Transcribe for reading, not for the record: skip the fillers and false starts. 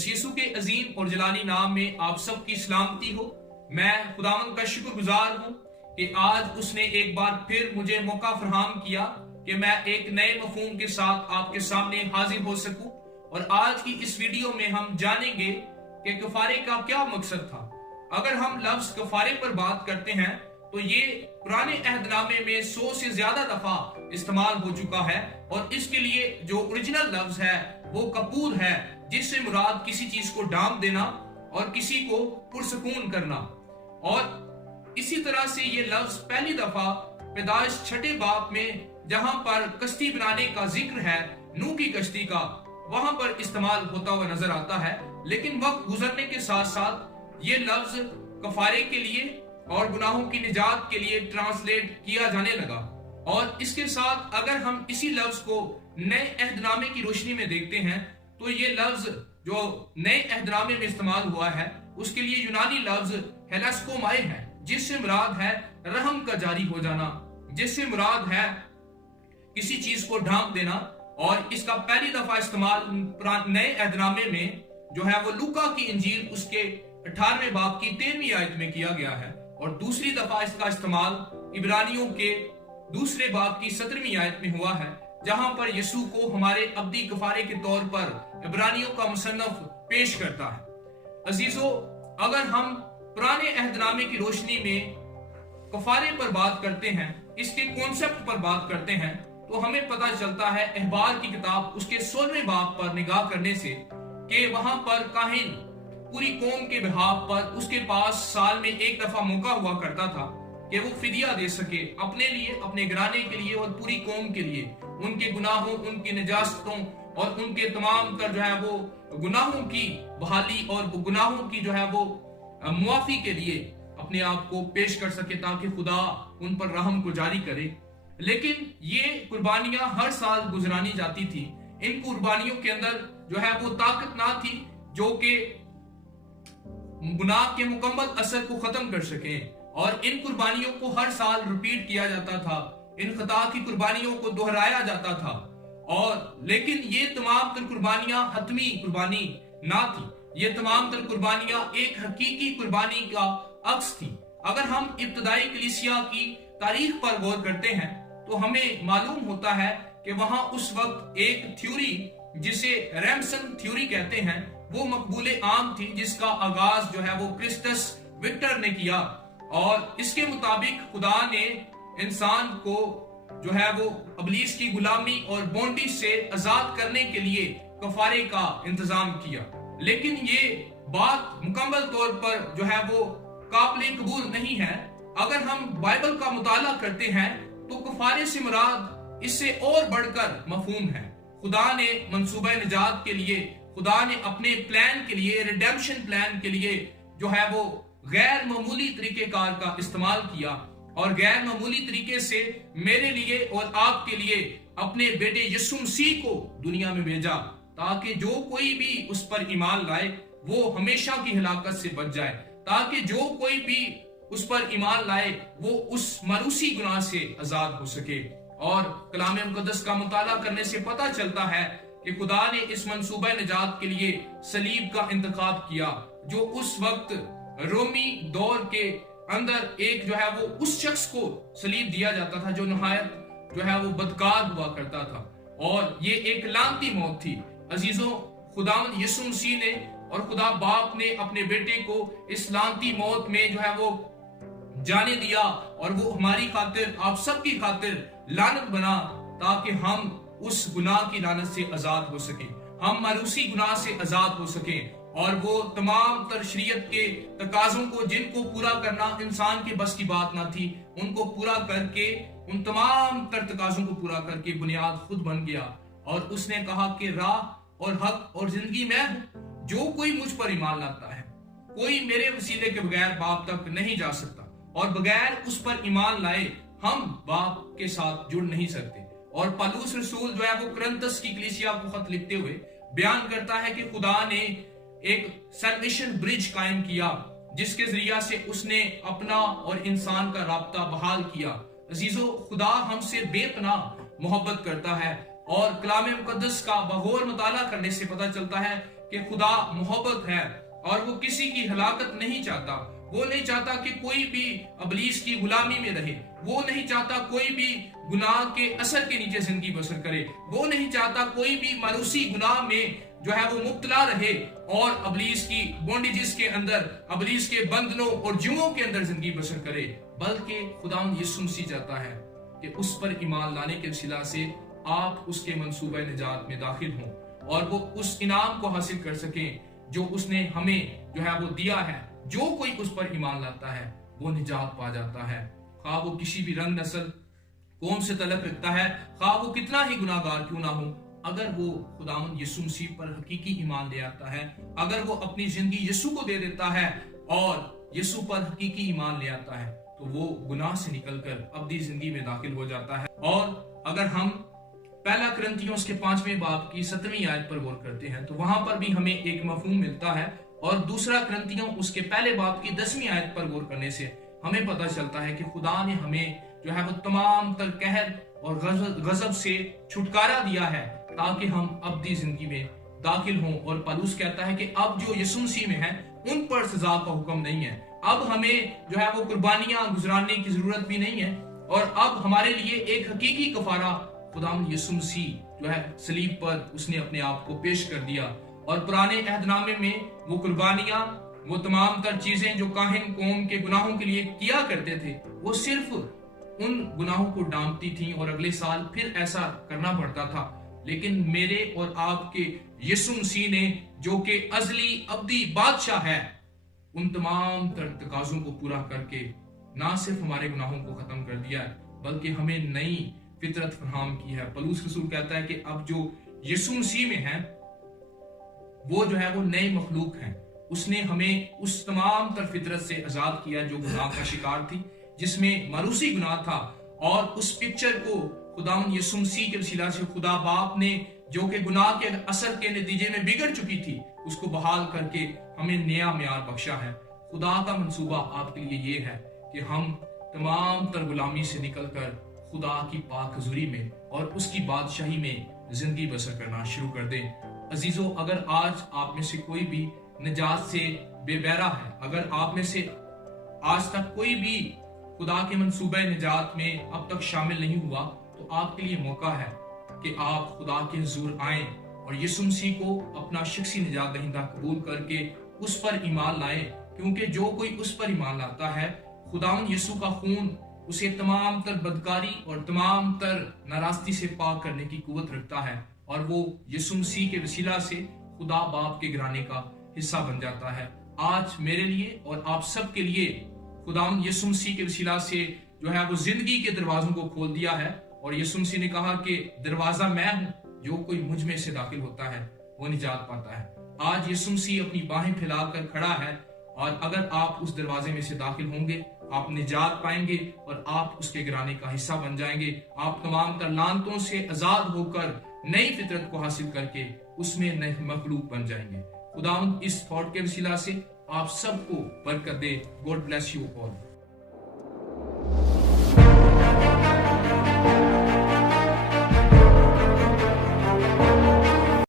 यीशु के अजीम और जलाली नाम में आप सब की सलामती हो। मैं खुदावंद का शुक्रगुजार हूँ कि आज उसने एक बार फिर मुझे मौका फराहम किया कि मैं एक नए मफहूम के साथ आपके सामने हाजिर हो सकूं। और आज की इस वीडियो में हम जानेंगे कि कफारे का क्या मकसद था। अगर हम लफ्ज कफारे पर बात करते हैं तो ये पुराने अहदनामे में 100 से ज्यादा दफा इस्तेमाल हो चुका है। और इसके लिए जो ओरिजिनल लफ्ज है वो कपूर है, जिससे मुराद किसी चीज को डांप देना और किसी को पुरसकून करना। और इसी तरह से ये लफ्ज पहली दफा पैदाइश 6 बाब में जहां पर कश्ती बनाने का जिक्र है, नूह की कश्ती का, वहां पर इस्तेमाल होता हुआ नजर आता है। लेकिन वक्त गुजरने के साथ साथ ये लफ्ज कफारे के लिए और गुनाहों की निजात के लिए ट्रांसलेट किया जाने लगा। और इसके साथ अगर हम इसी लफ्ज को नए अहदनामे की रोशनी में देखते हैं तो ये लफ्ज जो नए अहदनामे में इस्तेमाल हुआ है उसके लिए यूनानी लफ्ज हेलास्कोमाए है, जिससे मुराद है रहम का जारी हो जाना, जिससे मुराद है किसी चीज को ढांप देना। और इसका पहली दफा इस्तेमाल नए अहदनामे में जो है वो लूका की इंजील उसके 18वें बाब की 13वीं आयत में किया गया है। और दूसरी दफा इसका इस्तेमाल इब्रानियों के 2 बाब की 17वीं आयत में हुआ है, जहां पर यीशु को हमारे अब्दी कफारे के तौर पर इब्रानियों का मुसन्नफ पेश करता है। अजीजों, अगर हम पुराने अहदनामे की रोशनी में कफारे पर बात करते हैं, इसके कॉन्सेप्ट पर बात करते हैं, तो हमें पता चलता है अहबार की किताब उसके 16वें बाब पर निगाह करने से कि वहां पर काहिन पूरी कौम के बिहाफ पर उसके पास साल में एक दफा मौका हुआ करता था कि वो फिदिया दे सके अपने लिए, अपने घराने के लिए और पूरी कौम के लिए, उनके गुनाहों, उनकी निजास्तों और उनके तमाम तर जो है वो गुनाहों की बहाली और गुनाहों की जो है वो मुआफी के लिए अपने आप को पेश कर सके ताकि खुदा उन पर रहम को जारी करे। लेकिन ये कुर्बानियां हर साल गुजरानी जाती थी। इन कुर्बानियों के अंदर जो है वो ताकत ना थी जो कि गुनाह के मुकम्मल असर को खत्म कर सके। और इन कुर्बानियों को हर साल रिपीट किया जाता था, इन खता की कुर्बानियों को दोहराया जाता था। और लेकिन ये तमाम तर कुर्बानियां हतमी कुर्बानी ना थी, ये तमाम तर कुर्बानियां एक हकीकी कुर्बानी का अक्स थी। अगर हम इब्तदाई कलीसिया की तारीख पर गौर करते हैं तो हमें मालूम होता है कि वहां उस वक्त एक थ्योरी जिसे रैमसन थ्योरी कहते हैं वो मकबूले आम थी, जिसका आगाज जो है वो क्रिस्टस विक्टर ने किया। और इसके मुताबिक खुदा ने इंसान को जो है वो अबलीस की गुलामी और बॉन्डिज से आजाद करने के लिए कफारे का इंतजाम किया। लेकिन ये बात मुकम्मल तौर पर जो है वो काबिल कबूल नहीं है। अगर हम बाइबल का मुताला करते हैं तो कफारे से मुराद इससे और बढ़कर मफहूम है। खुदा ने मंसूबा निजात के लिए, खुदा ने अपने प्लान के लिए, रिडेम्पशन प्लान के लिए जो है वो गैर मामूली तरीकेकार का इस्तेमाल किया और गैर मामूली तरीके से मेरे लिए और आपके लिए अपने बेटे यीशु मसीह को दुनिया में भेजा ताकि जो कोई भी उस पर ईमान लाए वो हमेशा की हलाकत से बच जाए, ताकि जो कोई भी उस पर ईमान लाए वो उस मरूसी गुनाह से आजाद हो सके। और कलाम मुकद्दस का मुताला करने से पता चलता है कि खुदा ने इस मंसूबा निजात के लिए सलीब का इंतखाब किया, जो उस वक्त रोमी दौर के अंदर एक जो है वो उस शख्स को सलीब दिया जाता था जो नहायत जो है वो बदकार हुआ करता था। और ये एक लानती मौत थी। अजीजों, खुदावंद यीशु मसीह ने और खुदा बाप ने अपने बेटे को इस लानती मौत में जो है वो जाने दिया और वो हमारी खातिर, आप सबकी खातिर लानत बना, ताकि हम उस गुनाह की लानत से आजाद हो सके, हम मरूसी गुनाह से आजाद हो सके। और वो तमाम तर शरीयत के तकाजों को जिनको पूरा करना इंसान के बस की बात ना थी, उनको पूरा करके, उन तमाम तर तकाजों को पूरा करके बुनियाद खुद बन गया। और उसने कहा कि राह और हक और जिंदगी मैं हूं, जो कोई मुझ पर ईमान लाता है, कोई मेरे वसीले के बगैर बाप तक नहीं जा सकता, और बगैर उस पर ईमान लाए हम बाप के साथ जुड़ नहीं सकते। और पौलुस रसूल जो है वो कुरिन्थस की कलीसिया को खत लिखते हुए बयान करता है कि खुदा ने एक सल्वेशन ब्रिज कायम किया جس کے ذریعہ سے اس نے اپنا اور انسان کا رابطہ بحال کیا۔ عزیزو، خدا ہم سے بے پناہ محبت کرتا ہے، اور کلام مقدس کا بغور مطالعہ کرنے سے پتہ چلتا ہے کہ خدا محبت ہے اور وہ کسی کی ہلاکت نہیں چاہتا۔ وہ نہیں چاہتا کہ کوئی بھی ابلیس کی غلامی میں رہے، وہ نہیں چاہتا کوئی بھی گناہ کے اثر کے نیچے زندگی بسر کرے، وہ نہیں چاہتا کوئی بھی مانوسی گناہ میں جو ہے وہ مبتلا رہے اور ابلیس کی بونڈیجز کے اندر، ابلیس کے بندنوں اور جموں کے اندر زندگی بسر کرے، بلکہ خداوند یسوع مسیح چاہتا ہے کہ اس پر ایمان لانے کے وسیلہ سے آپ اس کے منصوبہ نجات میں داخل ہوں اور وہ اس انعام کو حاصل کر سکیں جو اس نے ہمیں جو ہے وہ دیا ہے۔ جو کوئی اس پر ایمان لاتا ہے وہ نجات پا جاتا ہے، خواہ وہ کسی بھی رنگ، نسل، قوم سے تعلق رکھتا ہے، خواہ وہ کتنا ہی گناہ گار کیوں نہ ہو۔ اگر وہ خداوند یسوع مسیح پر حقیقی ایمان لے آتا ہے، اگر وہ اپنی زندگی یسوع کو دے دیتا ہے اور یسوع پر حقیقی ایمان لے آتا ہے، تو وہ گناہ سے نکل کر ابدی زندگی میں داخل ہو جاتا ہے۔ اور اگر ہم پہلا کرنتھیوں اس کے 5ویں باب کی 7ویں آیت پر غور کرتے ہیں تو وہاں پر بھی ہمیں ایک مفہوم ملتا ہے، اور دوسرا کرنتھیوں اس کے پہلے باب کی 10ویں آیت پر غور کرنے سے ہمیں پتہ چلتا ہے کہ خدا نے ہمیں جو ہے وہ تمام تر قہر اور غضب سے چھٹکارا دیا ہے تاکہ ہم ابدی زندگی میں داخل ہوں۔ اور پالوس کہتا ہے کہ اب جو یسوع مسیح میں ہیں ان پر سزا کا حکم نہیں ہے، اب ہمیں جو ہے وہ قربانیاں گزرانے کی ضرورت بھی نہیں ہے، اور اب ہمارے لیے ایک حقیقی کفارہ خداوند یسوع مسیح جو ہے صلیب پر اس نے اپنے آپ کو پیش کر دیا۔ اور پرانے عہد نامے میں وہ قربانیاں، وہ تمام تر چیزیں جو کاہن قوم کے گناہوں کے لیے کیا کرتے تھے، وہ صرف ان گناہوں کو ڈانپتی تھیں اور اگلے سال پھر ایسا کرنا پڑتا تھا۔ لیکن میرے اور آپ کے یسوع مسیح نے، جو کہ ازلی ابدی بادشاہ ہے، ان تمام تر تقاضوں کو پورا کر کے نہ صرف ہمارے گناہوں کو ختم کر دیا ہے بلکہ ہمیں نئی فطرت فراہم کی ہے۔ پولس رسول کہتا ہے کہ اب جو یسوع مسیح میں ہیں وہ جو ہے وہ نئے مخلوق ہیں، اس نے ہمیں اس تمام تر فطرت سے آزاد کیا جو گناہ کا شکار تھی، جس میں مانوسی گناہ تھا، اور اس پکچر کو خداوند یسوع مسیح کے وسیلہ سے خدا باپ نے، جو کہ گناہ کے اثر کے نتیجے میں بگڑ چکی تھی، اس کو بحال کر کے ہمیں نیا معیار بخشا ہے۔ خدا کا منصوبہ آپ کے لیے یہ ہے کہ ہم تمام تر غلامی سے نکل کر خدا کی پاک حضوری میں اور اس کی بادشاہی میں زندگی بسر کرنا شروع کر دیں۔ عزیزو، اگر آج آپ میں سے کوئی بھی نجات سے بے بہرا ہے، اگر آپ میں سے آج تک کوئی بھی خدا کے منصوبہ نجات میں اب تک شامل نہیں ہوا، تو آپ کے لیے موقع ہے کہ آپ خدا کے حضور آئیں اور یسوع مسیح کو اپنا شخصی نجات دہندہ قبول کر کے اس پر ایمان لائیں، کیونکہ جو کوئی اس پر ایمان لاتا ہے، خداوند یسوع کا خون اسے تمام تر بدکاری اور تمام تر ناراستی سے پاک کرنے کی قوت رکھتا ہے، اور وہ یسوع مسیح کے وسیلہ سے خدا باپ کے گھرانے کا حصہ بن جاتا ہے۔ آج میرے لیے اور آپ سب کے لیے خداوند یسوع مسیح کے وسیلہ سے جو ہے وہ زندگی کے دروازوں کو کھول دیا ہے، اور یسوع مسیح نے کہا کہ دروازہ میں ہوں، جو کوئی مجھ میں سے داخل ہوتا ہے وہ نجات پاتا ہے۔ آج یسوع مسیح اپنی باہیں پھیلا کر کھڑا ہے، اور اگر آپ اس دروازے میں سے داخل ہوں گے، آپ نجات پائیں گے اور آپ اس کے گھرانے کا حصہ بن جائیں گے۔ آپ تمام تر لعنتوں سے آزاد ہو کر نئی فطرت کو حاصل کر کے اس میں نئے مخلوق بن جائیں گے۔ خداوند اس تھاٹ کے وسیلہ سے آپ سب کو برکت دے۔ God bless you all.